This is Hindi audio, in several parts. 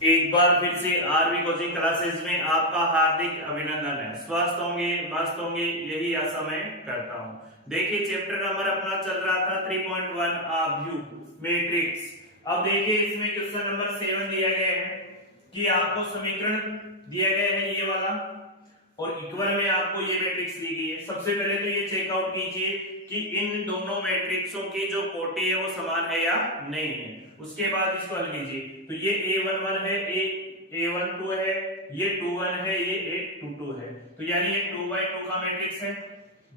एक बार फिर से आरवी कोचिंग क्लासेस में आपका हार्दिक अभिनंदन है। स्वस्थ होंगे, मस्त होंगे, यही आशा मैं करता हूं। देखिए चैप्टर नंबर अपना चल रहा था 3.1 व्यू मैट्रिक्स। अब देखिए इसमें क्वेश्चन नंबर 7 दिया गया है कि आपको समीकरण दिया गया है ये वाला और इक्वल में आपको ये मैट्रिक्स दी गई है। सबसे पहले तो ये चेकआउट कीजिए कि इन दोनों मैट्रिक्सों की जो कोटि है वो समान है या नहीं है। उसके बाद इसको हल कीजिए। तो ये a11 है, a12 है, ये 21 है, ये a22 है। तो यानी ये 2/2 का मैट्रिक्स है।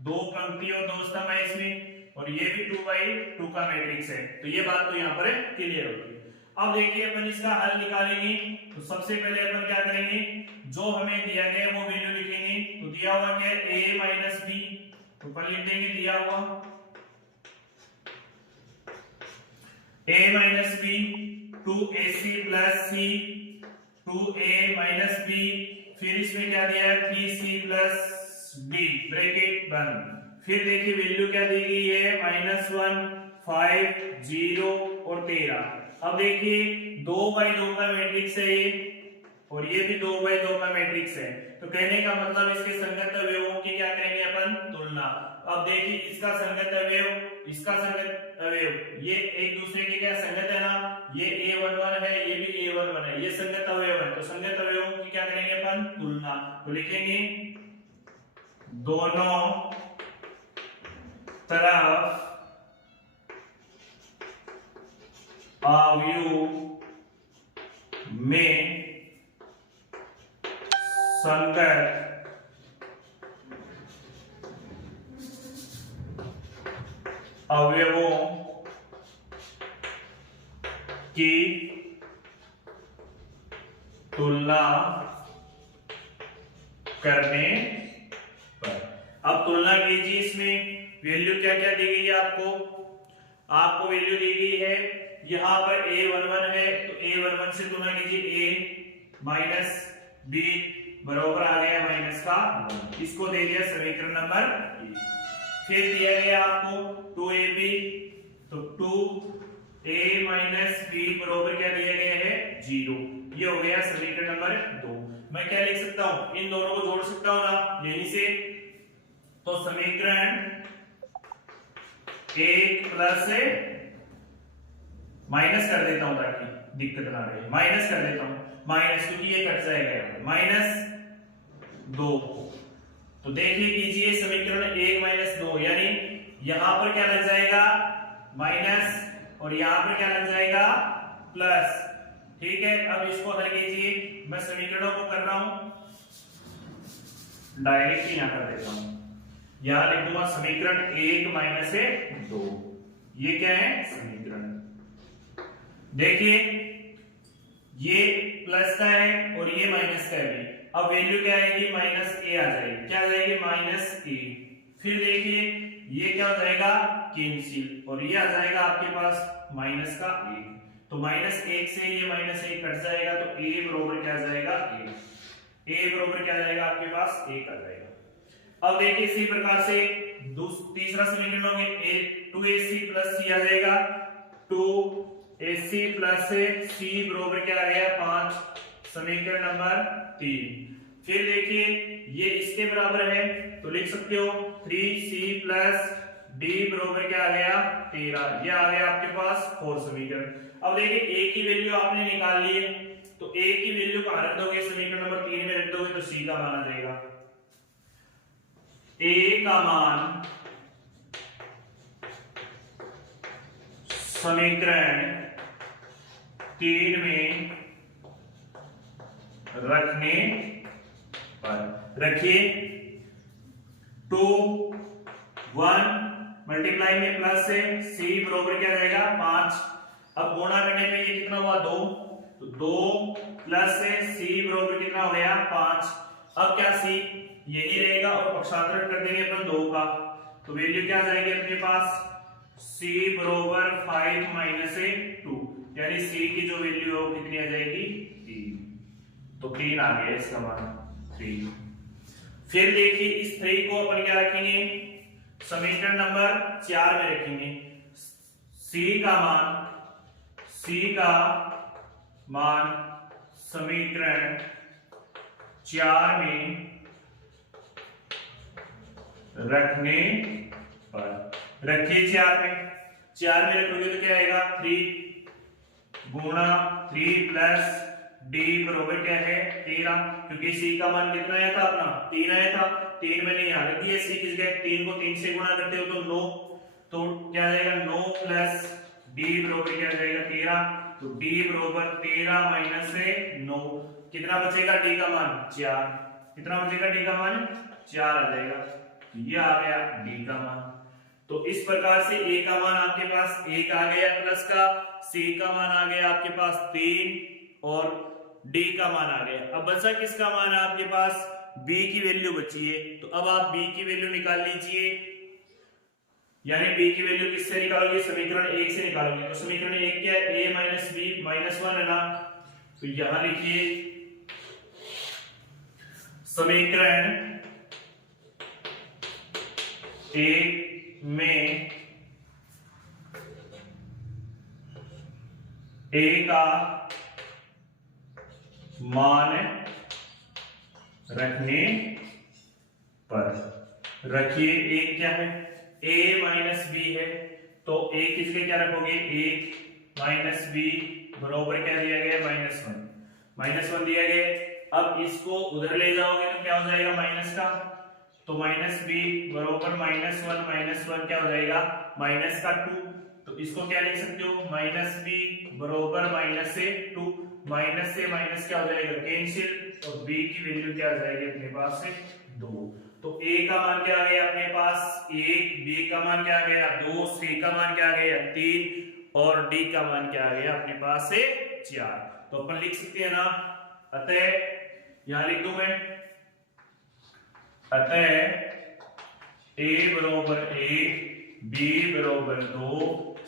दो पंक्ति और दो स्तंभ है इसमें, और ये भी 2/2 का मैट्रिक्स है। तो ये बात तो यहाँ पर क्लियर होगी। अब देखिए अपन इसका हल निकालेंगे। तो सबसे पहले अपन क्या करेंगे, जो हमें दिया गया वो वैल्यू लिखेंगे। तो दिया हुआ क्या है a माइनस बी, तो अपन लिख देंगे दिया हुआ a minus B 2ac plus C 2a minus B, फिर इसमें क्या दिया है 3c प्लस डी ब्रैकेट बंद। फिर देखिए वैल्यू क्या दी गई है -1 5 0 और 13। अब देखिए 2/2 का मैट्रिक्स है ये, और ये भी 2/2 का मैट्रिक्स है। तो कहने का मतलब इसके संगत अवयवों की क्या करेंगे अपन, तुलना। अब देखिए इसका संगत अवयव, इसका संगत अवयव, ये एक दूसरे के क्या संगत है ना। ये a11 है, ये भी a11 है, ये संगत अवयव है। तो संगत अवयवों की क्या करेंगे अपन, तुलना। तो लिखेंगे दोनों तरफ अवयव में संगत अवयवों की तुलना करने पर। अब तुलना कीजिए, इसमें वैल्यू क्या क्या दी गई है आपको वैल्यू दी गई है यहां पर a11 है, तो a11 से तुलना कीजिए a माइनस b बराबर आ गया माइनस का 1। इसको दे दिया समीकरण नंबर 1। फिर दिया गया आपको 2ab, तो 2a माइनस b बराबर क्या दिया गया है 0। ये हो गया समीकरण नंबर 2। मैं क्या लिख सकता हूं, इन दोनों को जोड़ सकता हूं ना यहीं से। तो समीकरण 1 प्लस से माइनस कर देता हूं ताकि दिक्कत ना रहे, माइनस कर देता हूं, माइनस क्योंकि ये कट जाएगा -2। तो देखिए कीजिए समीकरण 1 -2, यानी यहां पर क्या लग जाएगा माइनस और यहां पर क्या लग जाएगा प्लस। ठीक है, अब इसको हल कीजिए। मैं समीकरणों को कर रहा हूं डायरेक्ट यहां कर देता हूं। यहां लिख दूंगा समीकरण 1 - 2। ये क्या है समीकरण। देखिए ये प्लस का है और ये माइनस का है। अब वैल्यू क्या आएगी -a आ जाएगी। क्या आ जाएगी -a। फिर देखिए ये क्या हो जाएगा कैंसिल, और ये आ जाएगा आपके पास -1। तो -1 से ये -1 कट जाएगा, तो a बराबर क्या आ जाएगा 1। a बराबर क्या आ जाएगा आपके पास 1 आ जाएगा। अब देखिए इसी प्रकार से तीसरा समीकरण हो गया 2ac प्लस c आ जाएगा। 2ac प्लस c बराबर क्या आ गया 5, समीकरण नंबर 3। फिर देखिए ये इसके बराबर है, तो लिख सकते हो 3c प्लस d बराबर क्या आ गया 13। ये आ गया आपके पास 4 समीकरण। अब देखिए a की वैल्यू आपने निकाल ली है, तो a की वैल्यू कहां रख दोगे, समीकरण नंबर 3 में रख दोगे, तो c का मान आ जाएगा। a का मान समीकरण 3 में रखने पर रखिए 2 1 मल्टीप्लाई में प्लस से c बराबर क्या रहेगा 5। अब गुणा करने पे ये कितना हुआ 2, तो 2 प्लस से c बराबर कितना हो गया 5। अब क्या c यही रहेगा और पक्षांतरण कर देंगे अपन 2 का, तो वैल्यू क्या आ जाएगी अपने पास c बराबर 5 - 2, यानी c की जो वैल्यू है वो कितनी आ जाएगी 3। तो 3 आ गया इसका मान 3। फिर देखिए इस 3 को अपन क्या रखेंगे समीकरण नंबर 4 में रखेंगे। c का मान समीकरण 4 में रखने पर, रखिए 4 में रखोगे तो क्या आएगा 3 गुणा 3 प्लस डी बराबर क्या है 13, क्योंकि सी का मान कितना आया था अपना 3 आया था, 3 मैंने यहाँ रख दिया, सी किस गए 3 को 3 से गुणा करते हो तो 9, तो क्या आ जाएगा 9 प्लस डी बराबर क्या आ जाएगा 13, तो डी बराबर 13 माइनस से 9, कितना बचेगा डी का मान 4, कितना बचेगा डी का मान 4 आ जाएगा, ये आ गया डी का मान। तो इस प्रकार से ए का मान आपके पास 1 आ गया प्लस का, सी का मान आ गया आपके पास 3 और डी का मान आ गया। अब बचा किसका मान है आपके पास, बी की वैल्यू बची है, तो अब आप बी की वैल्यू निकाल लीजिए, यानी बी की वैल्यू किससे निकालोगे, समीकरण 1 से निकालोगे। तो समीकरण 1 क्या है, a माइनस बी माइनस 1 है ना, तो यहां लिखिए समीकरण 1 में a का मान रखने पर, रखिए एक क्या है a माइनस बी है, तो a किसके क्या रखोगे 1 माइनस बी बराबर क्या दिया गया माइनस वन दिया गया। अब इसको उधर ले जाओगे तो क्या हो जाएगा माइनस का, तो माइनस बी बराबर माइनस वन क्या हो जाएगा माइनस का 2, तो इसको क्या लिख सकते हो माइनस बी बराबर माइनस से 2, माइनस से माइनस क्या हो जाएगा कैंसिल, और b की वैल्यू क्या आ जाएगी अपने पास से 2। तो a का मान क्या आ गया अपने पास 1, b का मान क्या आ गया 2, c का मान क्या आ गया 3 और d का मान क्या आ गया अपने पास से 4। तो अपन लिख सकते हैं ना, अतः यहां लिख दूं मैं, अतः a बराबर 1, b बराबर 2,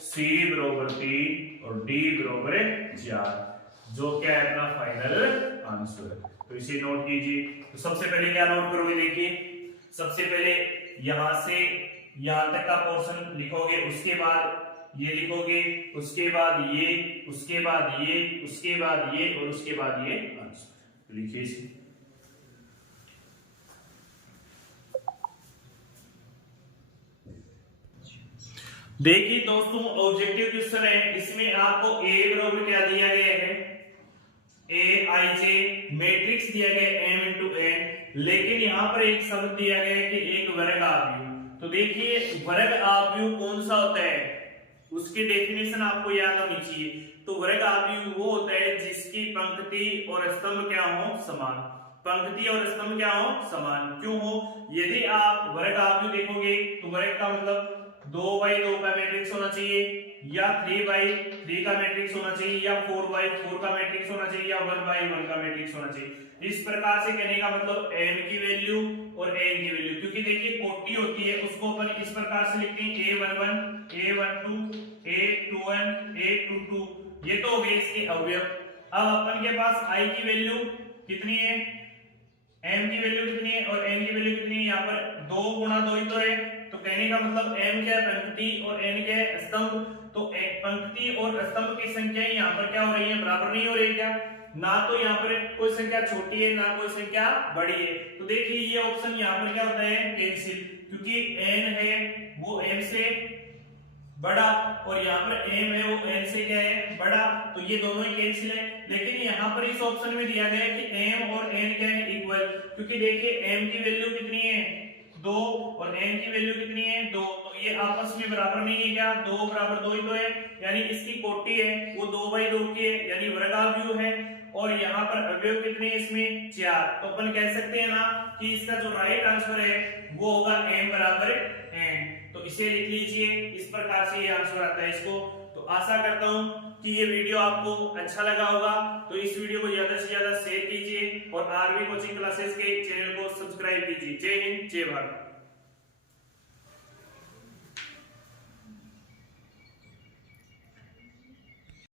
c बराबर 3 और d बराबर 4, जो क्या है अपना फाइनल आंसर। तो इसे नोट कीजिए। तो सबसे पहले क्या नोट करोगे, देखिए सबसे पहले यहां से यहां तक का पोर्शन लिखोगे, उसके बाद ये लिखोगे, उसके बाद ये, उसके बाद ये, उसके बाद ये और उसके बाद ये आंसर। लिखिए इसे, देखिए दोस्तों ऑब्जेक्टिव क्वेश्चन है, इसमें आपको a बराबर क्या दिया गया है aij मैट्रिक्स दिया गया m इंटू n, लेकिन यहाँ पर एक शब्द दिया गया है कि एक वर्ग आव्यूह। तो देखिए वर्ग आव्यूह कौन सा होता है, उसकी डेफिनेशन आपको याद होनी चाहिए। तो वर्ग आव्यूह वो होता है जिसकी पंक्ति और स्तंभ क्या हो समान, पंक्ति और स्तंभ क्या हो समान। क्यों हो, यदि आप वर्ग आव्यूह देखोगे तो वर्ग का मतलब 2x2 का मैट्रिक्स होना चाहिए, या 3x3 का मैट्रिक्स होना चाहिए, या 4x4 का मैट्रिक्स होना चाहिए, या 1x1 का मैट्रिक्स होना चाहिए। इस प्रकार से कहने का मतलब m की वैल्यू और n की वैल्यू, क्योंकि देखिए कोटि होती है उसको अपन इस प्रकार से लिखते हैं a11 a12 a21 a22, ये तो हो गए इसके अवयव। अब अपन के पास i की वैल्यू कितनी है, m की वैल्यू कितनी है और n की वैल्यू कितनी है, यहाँ पर 2 गुणा 2 ही तो है। तो कहने का मतलब m क्या है पंक्ति और n क्या है स्तंभ, तो पंक्ति और स्तंभ की संख्या यहाँ पर क्या हो रही है बराबर नहीं हो रही क्या, ना तो यहाँ पर कोई संख्या छोटी है ना कोई संख्या बड़ी है। तो देखिए ये ऑप्शन यहाँ पर क्या होता है कैंसिल, क्योंकि n है वो m से बड़ा और यहाँ पर m है वो n से क्या है बड़ा, तो ये दोनों ही कैंसिल है। लेकिन यहाँ पर इस ऑप्शन में दिया गया है कि m और n क्या है इक्वल, क्योंकि देखिए m की वैल्यू कितनी है 2 और n की वैल्यू कितनी है 2, तो ये आपस में बराबर नहीं है क्या, 2 बराबर 2 ही तो है, यानी इसकी कोटि है वो 2/2 की है, यानी वर्गाव्यूह है। और यहाँ पर अवयव कितने हैं इसमें 4, तो अपन कह सकते हैं ना कि इसका जो राइट आंसर है वो होगा m बराबर n। तो इसे लिख लीजिए, इस प्रकार से ये आंसर आता है इसको। तो आशा करता हूं कि ये वीडियो आपको अच्छा लगा होगा, तो इस वीडियो को ज्यादा से ज्यादा शेयर कीजिए और आरवी कोचिंग क्लासेस के चैनल को सब्सक्राइब कीजिए। जय हिंद जय भारत।